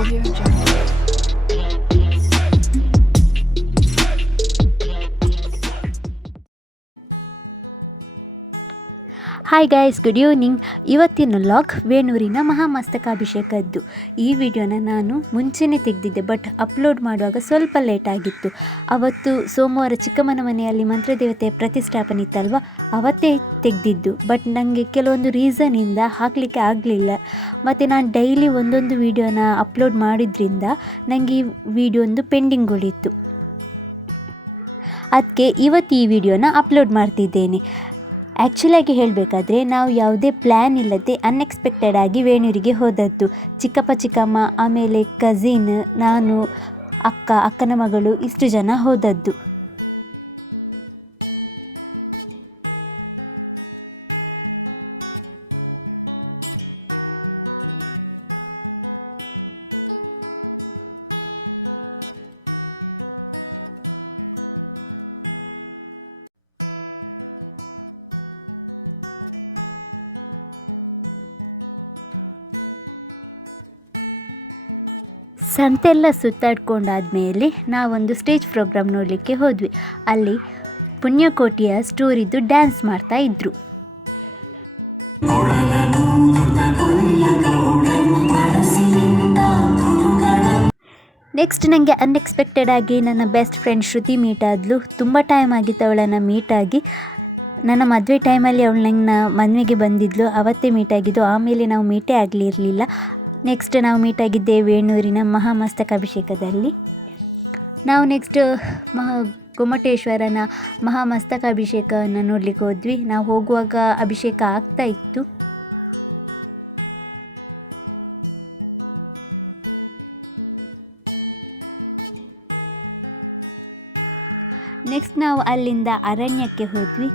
Audio Jungle. Hi guys, good evening. ಇವತ್ತಿನ log ವೇಣೂರಿನ ಮಹಾಮಸ್ತಕಾಭಿಷೇಕದ್ದು. ಈ ವಿಡಿಯೋನ ನಾನು ಮುಂಚೆನೇ ತೆಗೆದಿದ್ದೆ, ಬಟ್ ಅಪ್ಲೋಡ್ ಮಾಡುವಾಗ ಸ್ವಲ್ಪ ಲೇಟ್ ಆಗಿತ್ತು. ಅವತ್ತು ಸೋಮವಾರ ಚಿಕ್ಕಮ್ಮನ ಮನೆಯಲ್ಲಿ ಮಂತ್ರದೇವತೆಯ ಪ್ರತಿಷ್ಠಾಪನೆ ಇತ್ತಲ್ವ, ಅವತ್ತೇ ತೆಗೆದಿದ್ದು. ಬಟ್ ನನಗೆ ಕೆಲವೊಂದು ರೀಸನಿಂದ ಹಾಕಲಿಕ್ಕೆ ಆಗಲಿಲ್ಲ. ಮತ್ತು ನಾನು ಡೈಲಿ ಒಂದೊಂದು ವಿಡಿಯೋನ ಅಪ್ಲೋಡ್ ಮಾಡಿದ್ರಿಂದ ನನಗೆ ಈ ವಿಡಿಯೋ ಒಂದು ಪೆಂಡಿಂಗ್ ಉಳಿಯಿತು. ಅದಕ್ಕೆ ಇವತ್ತು ಈ ವಿಡಿಯೋನ ಅಪ್ಲೋಡ್ ಮಾಡ್ತಿದ್ದೇನೆ. ಆ್ಯಕ್ಚುಲಾಗಿ ಹೇಳಬೇಕಾದ್ರೆ ನಾವು ಯಾವುದೇ ಪ್ಲ್ಯಾನ್ ಇಲ್ಲದೆ ಅನ್ಎಕ್ಸ್ಪೆಕ್ಟೆಡ್ ಆಗಿ ವೇಣೂರಿಗೆ ಹೋದದ್ದು. ಚಿಕ್ಕಪ್ಪ ಚಿಕ್ಕಮ್ಮ, ಆಮೇಲೆ ಕಝಿನ್, ನಾನು, ಅಕ್ಕನ ಮಗಳು, ಇಷ್ಟು ಜನ ಹೋದದ್ದು. ಸಂತೆಲ್ಲ ಸುತ್ತಾಡ್ಕೊಂಡಾದ್ಮೇಲೆ ನಾವೊಂದು ಸ್ಟೇಜ್ ಪ್ರೋಗ್ರಾಮ್ ನೋಡಲಿಕ್ಕೆ ಹೋದ್ವಿ. ಅಲ್ಲಿ ಪುಣ್ಯಕೋಟಿಯ ಸ್ಟೋರಿದು ಡ್ಯಾನ್ಸ್ ಮಾಡ್ತಾ ಇದ್ರು. ನೆಕ್ಸ್ಟ್ ನನಗೆ ಅನ್ಎಕ್ಸ್ಪೆಕ್ಟೆಡ್ ಆಗಿ ನನ್ನ ಬೆಸ್ಟ್ ಫ್ರೆಂಡ್ ಶ್ರುತಿ ಮೀಟ್ ಆದ್ಲು. ತುಂಬ ಟೈಮ್ ಆಗಿತ್ತು ಅವಳನ್ನು ಮೀಟ್ ಆಗಿ. ನನ್ನ ಮದುವೆ ಟೈಮಲ್ಲಿ ಅವಳು ನನ್ನ ಮದುವೆಗೆ ಬಂದಿದ್ಲು, ಅವತ್ತೇ ಮೀಟ್ ಆಗಿದ್ದು. ಆಮೇಲೆ ನಾವು ಮೀಟೇ ಆಗಲಿರಲಿಲ್ಲ. ನೆಕ್ಸ್ಟ್ ನಾವು ಮೀಟ್ ಆಗಿದ್ದೆ ವೇಣೂರಿನ ಮಹಾಮಸ್ತಕಾಭಿಷೇಕದಲ್ಲಿ. ನಾವು ನೆಕ್ಸ್ಟ್ ಗೊಮ್ಮಟೇಶ್ವರನ ಮಹಾಮಸ್ತಕಾಭಿಷೇಕವನ್ನು ನೋಡಲಿಕ್ಕೆ ಹೋದ್ವಿ. ನಾವು ಹೋಗುವಾಗ ಅಭಿಷೇಕ ಆಗ್ತಾ ಇತ್ತು. ನೆಕ್ಸ್ಟ್ ನಾವು ಅಲ್ಲಿಂದ ಅರಣ್ಯಕ್ಕೆ ಹೋದ್ವಿ.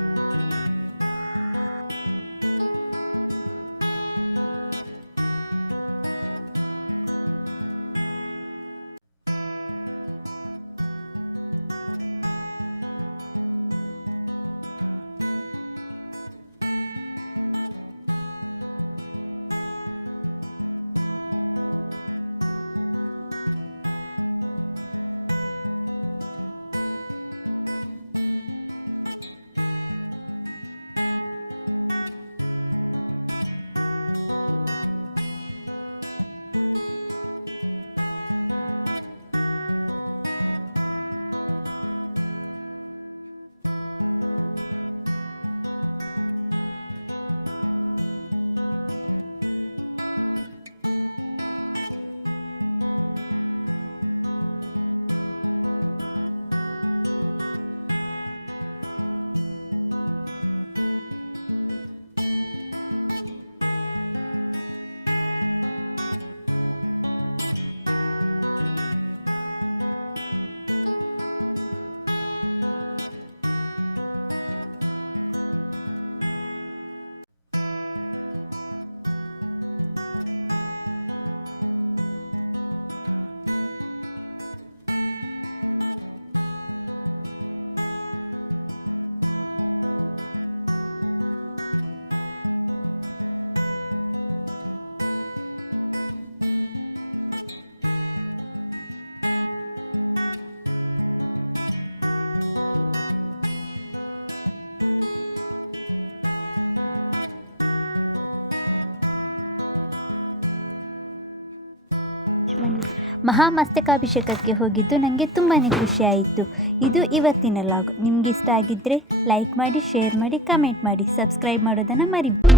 ಮಹಾಮಸ್ತಕಾಭಿಷೇಕಕ್ಕೆ ಹೋಗಿದ್ದು ನನಗೆ ತುಂಬಾ ಖುಷಿಯಾಯಿತು. ಇದು ಇವತ್ತಿನ ಲಾಗ್. ನಿಮ್ಗೆ ಇಷ್ಟ ಆಗಿದ್ದರೆ ಲೈಕ್ ಮಾಡಿ, ಶೇರ್ ಮಾಡಿ, ಕಮೆಂಟ್ ಮಾಡಿ, ಸಬ್ಸ್ಕ್ರೈಬ್ ಮಾಡೋದನ್ನು ಮರಿಬೇಡಿ.